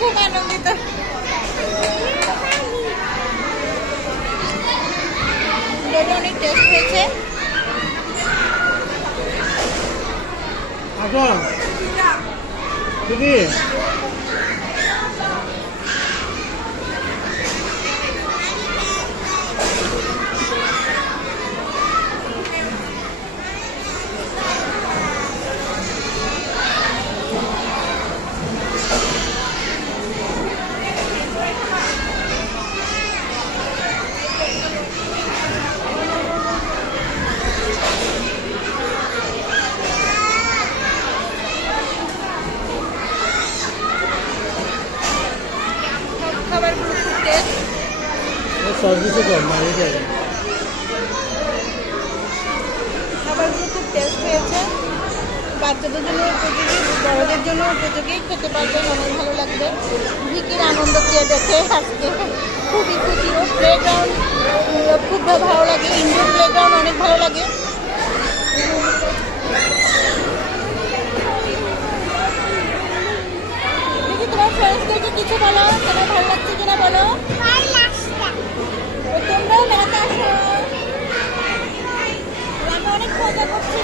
খুব আনন্দিত। অনেক টেস্ট হয়েছে। দিদি খাবারগুলো খুব টেস্ট। সার্ভিসও কম মারিয়ে যাবে। খাবারগুলো খুব টেস্ট হয়েছে। বাচ্চাদের জন্য উপযোগী, বড়দের জন্য উপযোগী, খেতে পারবেন, অনেক ভালো লাগবে। ভিকির আনন্দ পেয়ে দেখে আজকে খুবই খুশি। প্লেগ্রাউন্ড খুব ভালো লাগে, ইনডোর প্লেগ্রাউন্ড অনেক ভালো লাগে। দেখি তোমার ফ্রেন্ডসদেরকে কিছু বলো, তোমার ভালো লাগছে কিনা বলো। তোমরাও মেলাতে আসো, আমি অনেক মজা করছি।